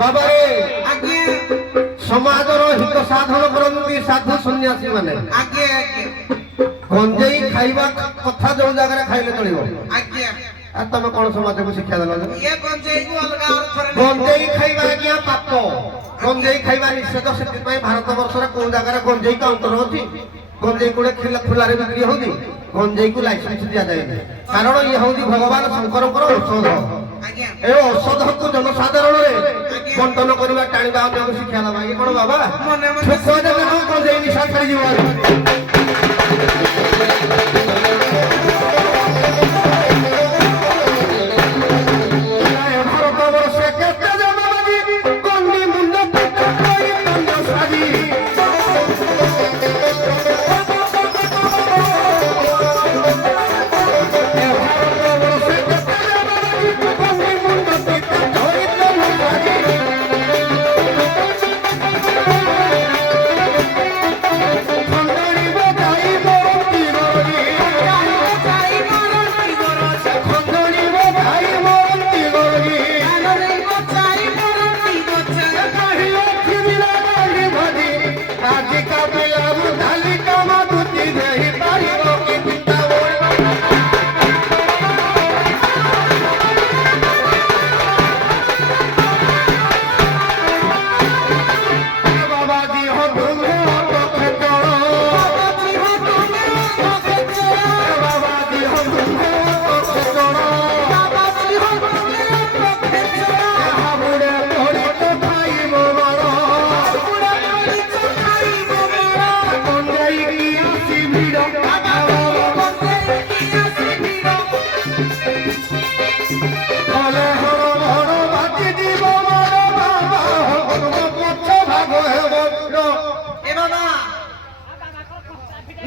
बाबारे आज्ञा समाजर हित साधन करती साधु सन्यासी माने आज्ञा आज्ञा गंजेई खाइबा कथा जो जगह खाइले चलिबो आज्ञा आ तमे कोन समाज को शिक्षा देलो ये गंजेई को अलगा अर्थ रे गंजेई खाइबा आज्ञा पाप गंजेई खाइबा निषेध सेति पई भारत वर्ष रे कोन जगह रे गंजेई का अंतर होती गंजेई कोड़े खुला रे बिक्री होती गंजेई को लाइसेंस दिया जाय नै कारण ये होती भगवान शंकर को औषध आज्ञा ए औषध को जनसाधारण रे बंटन करबा टाणीबा अन्य को शिक्षा दबा ये कोन बाबा मने मने कोन जगह गंजेई निशा छाड़ी जीव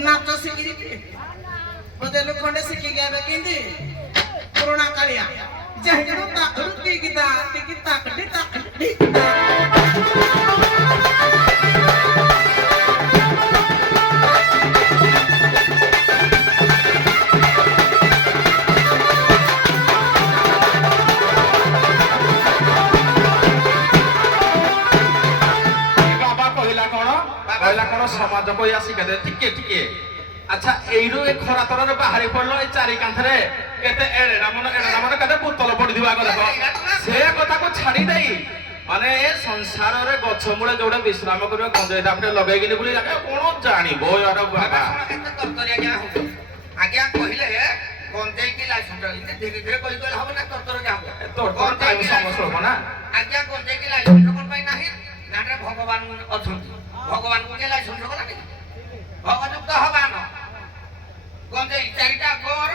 नाच शिखी बदे लोग खंडे शिखी गए केंदी पुराना कालिया जहडो ता रुती किता टिकिता कटिता कटिता समाज को आसी के टिके टिके अच्छा एइरो ए खरा तरह रे बाहरी पड़लो ए चारि कांथरे केते एडा मन केते पुतल पड़ी दिबा को देखो से कथा को छाड़ी देई माने ए संसार रे गछ मूले जोडे विश्राम करियो गंजे दापटे लगेई गेली बुली लागे कोन जानिबो यार बाबा तत्तरिया क्या हो आज्ञा कहिले गंजे की लाइसेंस धीरे धीरे कहि गल हो ना तत्तर क्या हो तो टाइम समस्या हो ना आज्ञा गंजे की लाइसेंस कोन पाई नाही नारे भगवान अछंती भगवान को के लाइसेंस कोला नहीं भगवत हवान गंजे चारिटा गोर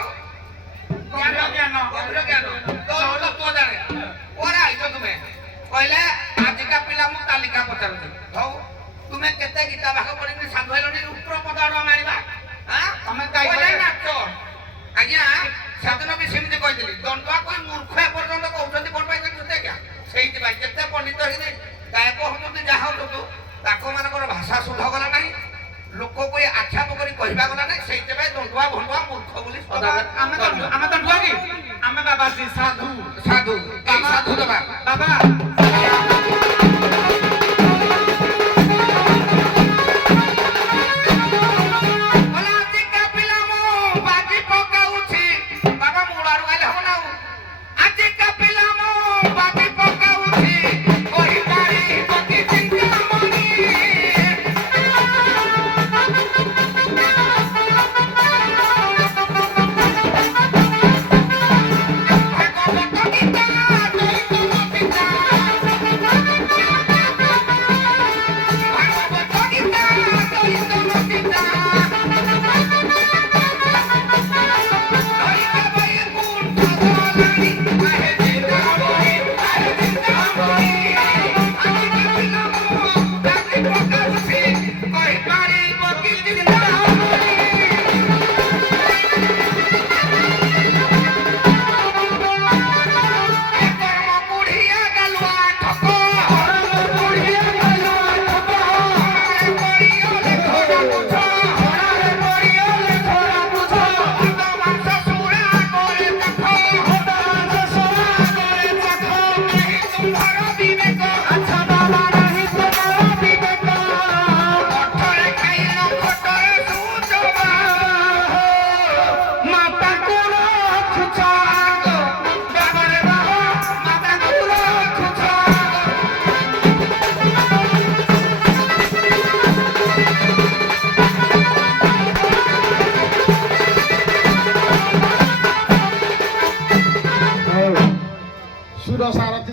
ज्ञान तो तो जाने ओरा आइतो तुमे कहले आजिका पिला मु तालिका पचारु हौ तुमे केते गीता भाग पढिनि साधु हेलनि उप्र पदार मारिबा हां तमे काई नाचो आज्ञा साधन भी सेमिति कहितली दंडवा कोई मूर्ख पर्यंत कहउछन्ति कोन पाइ जते क्या सेहिति बाइ केते पंडित हिने गायक होतु जा होतु ताको मानकर भाषा शुद्ध गला नाही लोक को आख्यात करी कहबा गला नाही सेहिति बाइ दंडवा भंडवा मूर्ख बोली सदा आमे दंडवा की आमे बाबा जी साधु साधु साधु बाबा बाबा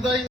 ସୁନ୍ଦରୀ